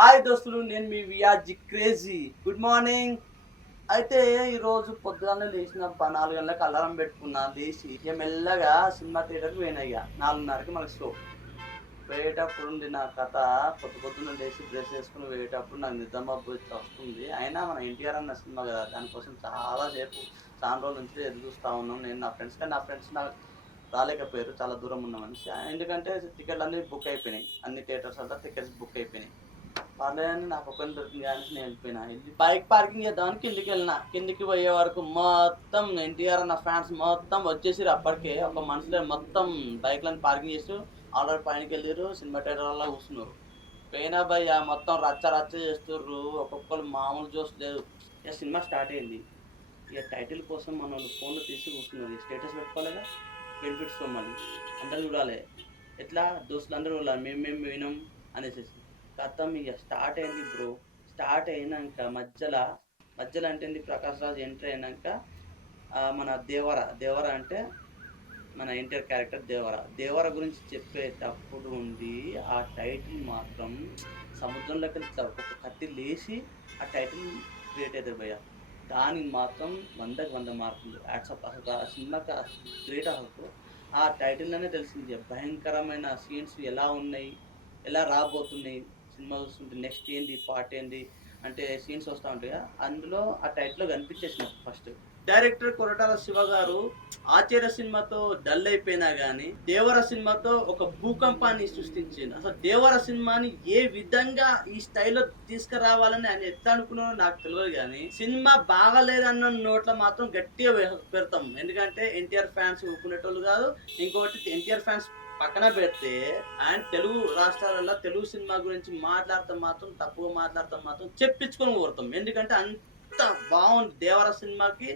Hi దోస్తులు నేను మీ విఆర్జి క్రేజీ. Good morning. అయితే ఈరోజు పొద్దుగానే లేచిన ప- నాలుగు గంటలకు అలారం పెట్టుకున్నా లేచి ఇక మెల్లగా సినిమా థియేటర్కి పోయినా నాలుగున్నరకి మనకి షో. పోయేటప్పుడు ఉంది నా కథ పొద్దు పొద్దున్న లేచి డ్రెస్ వేసుకుని పోయేటప్పుడు నాకు నిజామాబాద్ వస్తుంది. అయినా మన ఎన్టీఆర్ అన్న సినిమా కదా దానికోసం చాలా సేపు చాలా రోజుల నుంచి ఎదురు చూస్తూ ఉన్నాం. నేను నా ఫ్రెండ్స్ కానీ నా ఫ్రెండ్స్ నాకు రాలేకపోయారు. చాలా దూరం ఉన్న మనిషి. ఎందుకంటే టికెట్లు అన్నీ బుక్ అయిపోయినాయి. అన్ని థియేటర్స్ అంతా టికెట్స్ బుక్ అయిపోయినాయి. పర్లేదని నాకు ఒక్కని దొరికింది కానీ నేను వెళ్ళిపోయినా. వెళ్ళి బైక్ పార్కింగ్ చేద్దామని కిందికి వెళ్ళిన. కిందికి పోయే వరకు మొత్తం ఎన్టీఆర్ అన్న ఫ్యాన్స్ మొత్తం వచ్చేసి అప్పటికే. ఒక మనుషులే మొత్తం బైక్లను పార్కింగ్ చేసి ఆల్రెడీ పైనకి వెళ్ళారు సినిమా థియేటర్ వల్ల కూర్చున్నారు. పోయినా భయ్య మొత్తం రచ్చ రచ్చ చేస్తుర్రు. ఒక్కొక్కరు మామూలు జోస్ లేదు. ఇక సినిమా స్టార్ట్ అయింది. ఇక టైటిల్ కోసం మన వాళ్ళు ఫోన్లు తీసి కూర్చున్నారు. స్టేటస్ పెట్టుకోలేదా? బెనిఫిట్స్ మళ్ళీ. అందరూ చూడాలి. ఎట్లా? దోస్తులు అందరూ చూడాలి. మేము మేము వినం అనేసి కథం ఇక స్టార్ట్ అయింది బ్రో స్టార్ట్ అయినాక మధ్యలో మధ్యలో అంటే ఏంది ప్రకాష్ రాజ్ ఎంటర్ అయినాక మన దేవర దేవర అంటే మన ఎంటర్ క్యారెక్టర్ దేవర. దేవర గురించి చెప్పేటప్పుడు ఉంది ఆ టైటిల్ మాత్రం సముద్రంలోకి వెళ్తారు ఒక కత్తి లేచి ఆ టైటిల్ క్రియేట్ అవుతుంది భయ్య. దానికి మాత్రం వందకి వంద మార్కులు. యాక్సప్ అసలు ఆ సినిమాకి గ్రేట్ అసలు ఆ టైటిల్లోనే తెలిసింది. భయంకరమైన సీన్స్ ఎలా ఉన్నాయి ఎలా రాబోతున్నాయి సినిమా చూస్తుంటే నెక్స్ట్ ఏంది? పార్ట్ ఏంది? అంటే సీన్స్ వస్తూ ఉంటాయి కదా, అందులో ఆ టైట్లో కనిపించేసిన ఫస్ట్ డైరెక్టర్ కొరటాల శివ గారు ఆచార్య సినిమాతో డల్ అయిపోయినా కానీ దేవర సినిమాతో ఒక భూకంపాన్ని సృష్టించింది అసలు దేవర సినిమాని ఏ విధంగా ఈ స్టైల్లో తీసుకురావాలని ఆయన ఎట్లా అనుకున్నారో నాకు తెలియదు కానీ సినిమా బాగాలేదన్న నోట్ల మాత్రం గట్టిగా పెడతాం. ఎందుకంటే ఎన్టీఆర్ ఫ్యాన్స్ ఊపుకునేటోళ్ళు కాదు ఇంకొకటి ఎన్టీఆర్ ఫ్యాన్స్ పక్కన పెడితే అండ్ తెలుగు రాష్ట్రాలలో తెలుగు సినిమా గురించి మాట్లాడతాం మాత్రం తక్కువ మాట్లాడతాం మాత్రం చెప్పించుకొని కోరుతాం ఎందుకంటే అంత బాగుంది. దేవర సినిమాకి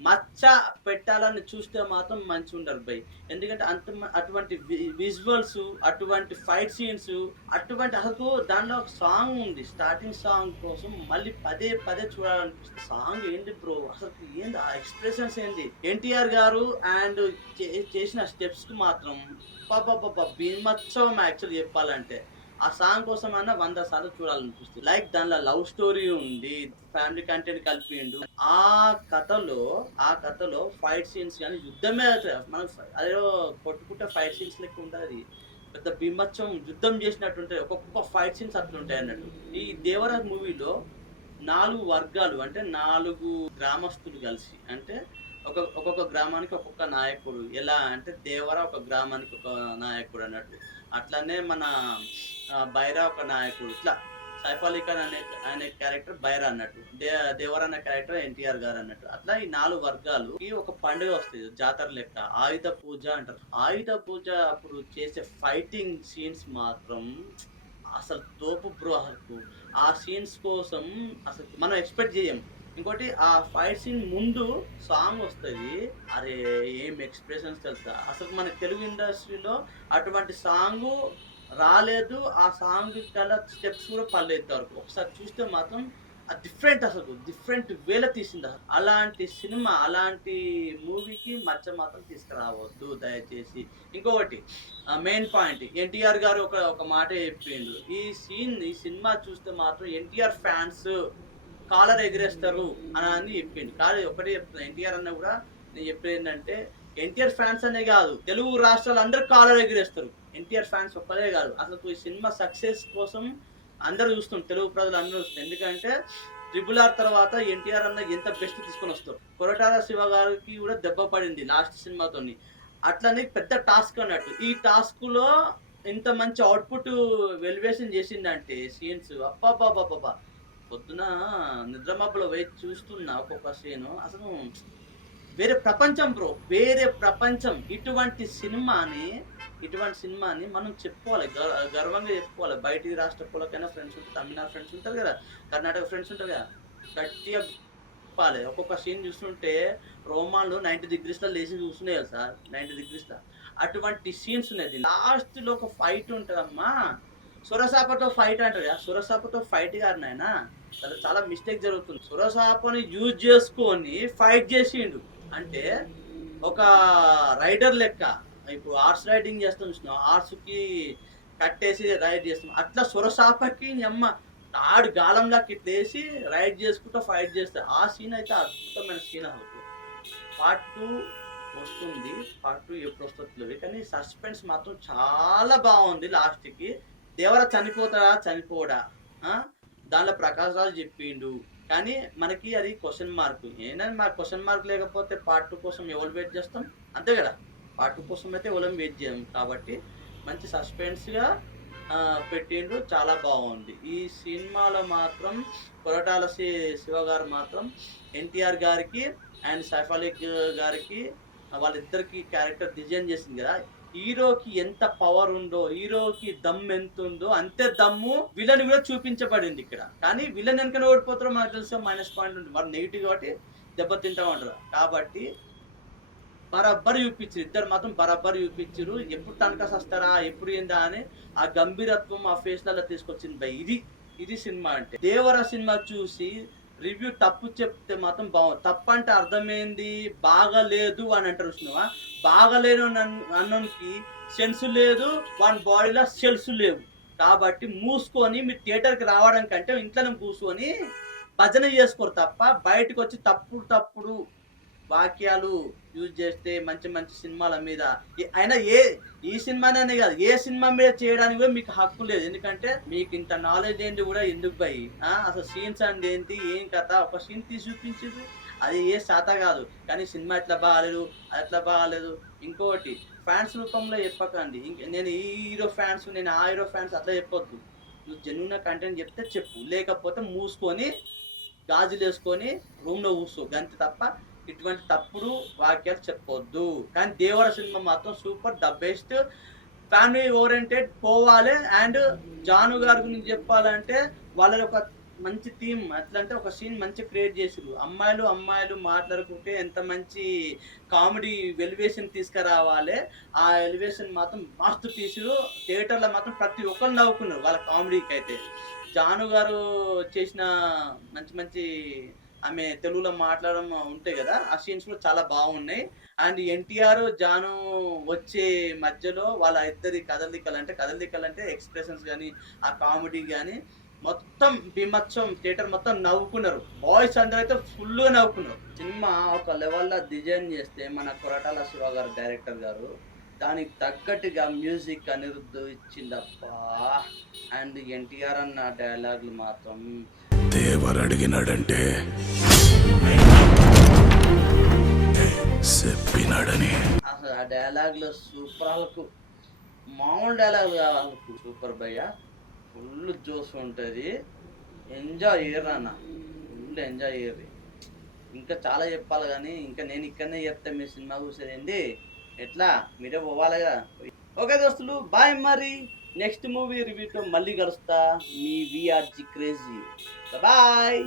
మచ్చ పెట్టాలని చూస్తే మాత్రం మంచిగా ఉంటారు బై ఎందుకంటే అంత అటువంటి విజువల్స్ అటువంటి ఫైట్ సీన్స్ అటువంటి అసలు దాంట్లో ఒక సాంగ్ ఉంది. స్టార్టింగ్ సాంగ్ కోసం మళ్ళీ పదే పదే చూడాలనిపిస్తుంది. సాంగ్ ఏంటి బ్రో అసలు ఏంది? ఆ ఎక్స్ప్రెషన్స్ ఏంది? ఎన్టీఆర్ గారు అండ్ చేసిన స్టెప్స్కి మాత్రం పాప బీమత్సవం యాక్చువల్ చెప్పాలంటే ఆ సాంగ్ కోసం అన్న వంద సార్లు చూడాలనిపిస్తుంది. లైక్ దానిలో లవ్ స్టోరీ ఉంది ఫ్యామిలీ కంటెంట్ కలిపిండు. ఆ కథలో ఆ కథలో ఫైట్ సీన్స్ కానీ యుద్ధమే అవుతాయి. మనం అదే కొట్టుకుంటే ఫైట్ సీన్స్ లెక్క ఉంటుంది పెద్ద బీమత్సం యుద్ధం చేసినట్టు ఒక్కొక్క ఫైట్ సీన్స్ అట్లుంటాయి అన్నట్టు. ఈ దేవరాజ్ మూవీలో నాలుగు వర్గాలు అంటే నాలుగు గ్రామస్తులు కలిసి అంటే ఒక ఒక్కొక్క గ్రామానికి ఒక్కొక్క నాయకుడు. ఎలా అంటే దేవర ఒక గ్రామానికి ఒక నాయకుడు అన్నట్టు. అట్లానే మన బైరా ఒక నాయకుడు. ఇట్లా సైఫ్ అలీ ఖాన్ అనే అనే క్యారెక్టర్ బైరా అన్నట్టు. దే దేవర్ అనే క్యారెక్టర్ ఎన్టీఆర్ గారు అన్నట్టు. అట్లా ఈ నాలుగు వర్గాలు ఈ ఒక పండుగ వస్తుంది జాతర లెక్క. ఆయుధ పూజ అంటారు. ఆయుధ పూజ అప్పుడు చేసే ఫైటింగ్ సీన్స్ మాత్రం అసలు తోపు బ్రో ఆ సీన్స్ కోసం అసలు మనం ఎక్స్పెక్ట్ చేయం ఇంకోటి ఆ ఫైట్ సీన్ ముందు సాంగ్ వస్తుంది. అరే ఏం ఎక్స్ప్రెషన్స్ తెలుసా? అసలు మన తెలుగు ఇండస్ట్రీలో అటువంటి సాంగ్ రాలేదు. ఆ సాంగ్ కల్లా స్టెప్స్ కూడా పర్లేదు వరకు ఒకసారి చూస్తే మాత్రం డిఫరెంట్ అసలు. డిఫరెంట్ వేల తీసింది అసలు. అలాంటి సినిమా అలాంటి మూవీకి మచ్చ మాత్రం తీసుకురావద్దు దయచేసి. ఇంకొకటి మెయిన్ పాయింట్ ఎన్టీఆర్ గారు ఒక ఒక మాట చెప్పిండు. ఈ సీన్ ఈ సినిమా చూస్తే మాత్రం ఎన్టీఆర్ ఫ్యాన్స్ కాలర్ ఎగిరేస్తారు అని అని చెప్పిండు. కాదు ఒకటే చెప్తున్నా. ఎన్టీఆర్ అన్న కూడా నేను చెప్పేది ఏంటంటే ఎన్టీఆర్ ఫ్యాన్స్ అనే కాదు తెలుగు రాష్ట్రాలు అందరూ కాలర్ ఎగిరేస్తారు. ఎన్టీఆర్ ఫ్యాన్స్ ఒక్కరే కాదు. అసలు ఈ సినిమా సక్సెస్ కోసం అందరూ చూస్తాం తెలుగు ప్రజలు అందరూ చూస్తాం ఎందుకంటే ట్రిపుల్ ఆర్ తర్వాత ఎన్టీఆర్ అన్న ఎంత బెస్ట్ తీసుకొని వస్తారు. కొరటాల శివ గారికి కూడా దెబ్బ పడింది లాస్ట్ సినిమాతోని. అట్లనే పెద్ద టాస్క్ అన్నట్టు. ఈ టాస్క్లో ఇంత మంచి అవుట్పుట్ వెలివేషన్ చేసిందంటే సీన్స్ అబ్బాబాబాబా పొద్దున నిద్రమబ్బులో వేచి చూస్తున్నా ఒక్కొక్క సీను అసలు వేరే ప్రపంచం బ్రో వేరే ప్రపంచం. ఇటువంటి సినిమాని ఇటువంటి సినిమాని మనం చెప్పుకోవాలి. గర్వంగా చెప్పుకోవాలి. బయట రాష్ట్ర కులకైనా ఫ్రెండ్స్ ఉంటారు తమిళనాడు ఫ్రెండ్స్ ఉంటారు కదా. కర్ణాటక ఫ్రెండ్స్ ఉంటారు కదా. గట్టిగా చెప్పాలి. ఒక్కొక్క సీన్ చూస్తుంటే రోమాలు నైంటీ డిగ్రీస్లో లేచి చూస్తున్నాయి సార్. నైంటీ డిగ్రీస్లో. అటువంటి సీన్స్ ఉన్నాయి లాస్ట్లో ఒక ఫైట్ ఉంటుందమ్మా. సురసాపతో ఫైట్ అంటారు కదా సురసాపతో ఫైట్ గారు నాయన. చాలా చాలా మిస్టేక్ జరుగుతుంది. సురసాపని యూజ్ చేసుకొని ఫైట్ చేసిండు. అంటే ఒక రైడర్ లెక్క ఇప్పుడు ఆర్స్ రైడింగ్ చేస్తాం చూసినాం ఆర్స్కి కట్టేసి రైడ్ చేస్తాం. అట్లా సురసాపకి అమ్మ ఆడు గాలంలోకి ఇట్లా వేసి రైడ్ చేసుకుంటూ ఫైట్ చేస్తారు. ఆ సీన్ అయితే అద్భుతమైన సీన్ అవుతుంది పార్ట్ టూ వస్తుంది. పార్ట్ టూ ఎప్పుడు వస్తుంది కానీ సస్పెన్స్ మాత్రం చాలా బాగుంది లాస్ట్కి దేవర చనిపోతాడా? చనిపోడా? దానిలో ప్రకాష్ రాజు చెప్పిండు. కానీ మనకి అది క్వశ్చన్ మార్క్ ఏంటంటే మా క్వశ్చన్ మార్క్ లేకపోతే పార్ట్ టూ కోసం ఎవరు వెయిట్ చేస్తాం? అంతే కదా? పార్ట్ టూ కోసం అయితే ఎవరు వెయిట్ చేయం. కాబట్టి మంచి సస్పెన్స్గా పెట్టిండు. చాలా బాగుంది. ఈ సినిమాలో మాత్రం కొరటాల శివ గారు మాత్రం ఎన్టీఆర్ గారికి అండ్ సైఫ్ అలీ గారికి వాళ్ళిద్దరికి క్యారెక్టర్ డిజైన్ చేసింది కదా? హీరోకి ఎంత పవర్ ఉందో హీరోకి దమ్ ఎంత ఉందో అంతే దమ్ము విలన్ కూడా చూపించబడింది ఇక్కడ. కానీ విలన్ వెనకనే ఓడిపోతారో మనకు తెలుసు మైనస్ పాయింట్ ఉంటుంది. వారు నెగిటివ్ కాబట్టి దెబ్బతింటా ఉంటారు. కాబట్టి బరాబర్ చూపించారు. ఇద్దరు మాత్రం బరాబర్ చూపించారు. ఎప్పుడు తనకాసి వస్తారా ఎప్పుడు ఏందా అని ఆ గంభీరత్వం ఆ ఫేస్లలో తీసుకొచ్చింది. బై ఇది ఇది సినిమా అంటే. దేవర సినిమా చూసి రివ్యూ తప్పు చెప్తే మాత్రం బాగుంది తప్పు అంటే అర్థమైంది బాగలేదు అని అంటారు విష్ణువా బాగలేను అన్న- సెన్స్ లేదు వాని బాడీలో సెల్స్ లేవు. కాబట్టి మూసుకొని మీరు థియేటర్కి రావడం కంటే ఇంట్లోనే కూర్చొని భజన చేసుకోరు తప్ప బయటకు వచ్చి తప్పుడు తప్పుడు వాక్యాలు యూజ్ చేస్తే మంచి మంచి సినిమాల మీద ఏ- అయినా ఏ ఈ సినిమానే కాదు ఏ సినిమా మీద చేయడానికి కూడా మీకు హక్కు లేదు. ఎందుకంటే మీకు ఇంత నాలెడ్జ్ ఏంటి కూడా ఎందుకు పోయి అసలు సీన్స్ అంటే ఏంటి ఏం కథ? ఒక సీన్ తీసి చూపించదు అది ఏ శాత కాదు. కానీ సినిమా ఎట్లా బాగాలేదు అది ఎట్లా బాగాలేదు? ఇంకోటి ఫ్యాన్స్ రూపంలో చెప్పకండి. ఇంక నేను ఈ హీరో ఫ్యాన్స్ నేను ఆ హీరో ఫ్యాన్స్ అట్లా చెప్పొద్దు. నువ్వు జెన్యున్ కంటెంట్ చెప్తే చెప్పు. లేకపోతే మూసుకొని గాజులు వేసుకొని రూమ్లో కూర్చో. గంతే తప్ప ఇటువంటి తప్పుడు వాక్యాలు చెప్పొద్దు. కానీ దేవర సినిమా మాత్రం super the best. Family oriented పోవాలి. అండ్ జాను గారి గురించి చెప్పాలంటే వాళ్ళ ఒక మంచి థీమ్. ఎట్లా అంటే ఒక సీన్ మంచి క్రియేట్ చేసారు అమ్మాయిలు అమ్మాయిలు మాట్లాడుకుంటే ఎంత మంచి కామెడీ ఎలివేషన్ తీసుకురావాలి. ఆ ఎలివేషన్ మాత్రం మస్తు తీసిరు థియేటర్లో మాత్రం ప్రతి ఒక్కరు నవ్వుకున్నారు వాళ్ళ కామెడీకి అయితే జాను గారు చేసిన మంచి మంచి ఆమె తెలుగులో మాట్లాడడం ఉంటాయి కదా ఆ సీన్స్ కూడా చాలా బాగున్నాయి. అండ్ ఎన్టీఆర్ జాను వచ్చే మధ్యలో వాళ్ళ ఇద్దరి కదలికలు అంటే కదలికలు అంటే ఎక్స్ప్రెషన్స్ కానీ ఆ కామెడీ కానీ మొత్తం బీమత్సం థియేటర్ మొత్తం నవ్వుకున్నారు. బాయ్స్ అందరూ అయితే ఫుల్గా నవ్వుకున్నారు. సినిమా ఒక లెవెల్లో డిజైన్ చేస్తే మన కొరటాల శివ గారు డైరెక్టర్ గారు దానికి తగ్గట్టుగా మ్యూజిక్ అనిరుద్ధం ఇచ్చిందప్ప అండ్ ఎన్టీఆర్ అన్న డైలాగులు మాత్రం దేవర్ అడిగినాడంటే చెప్పినాడని. అసలు ఆ డైలాగ్లో సూపర్ వాళ్ళకు మామూలు డైలాగ్ వాళ్ళకు సూపర్ భయ్య. ఫుల్ జోస్ ఉంటుంది. ఎంజాయ్ చేయరు అన్న ఫుల్ ఎంజాయ్ చేయరు. ఇంకా చాలా చెప్పాలి కానీ ఇంకా నేను ఇక్కడనే చెప్తా మీ సినిమా చూసేదండి ఎట్లా? మీరే పోవాలిగా. ఓకే దోస్తులు బాయ్ మరి. నెక్స్ట్ మూవీ రివ్యూతో మళ్ళీ కలుస్తా. మీ విఆర్జీ క్రేజీ బాయ్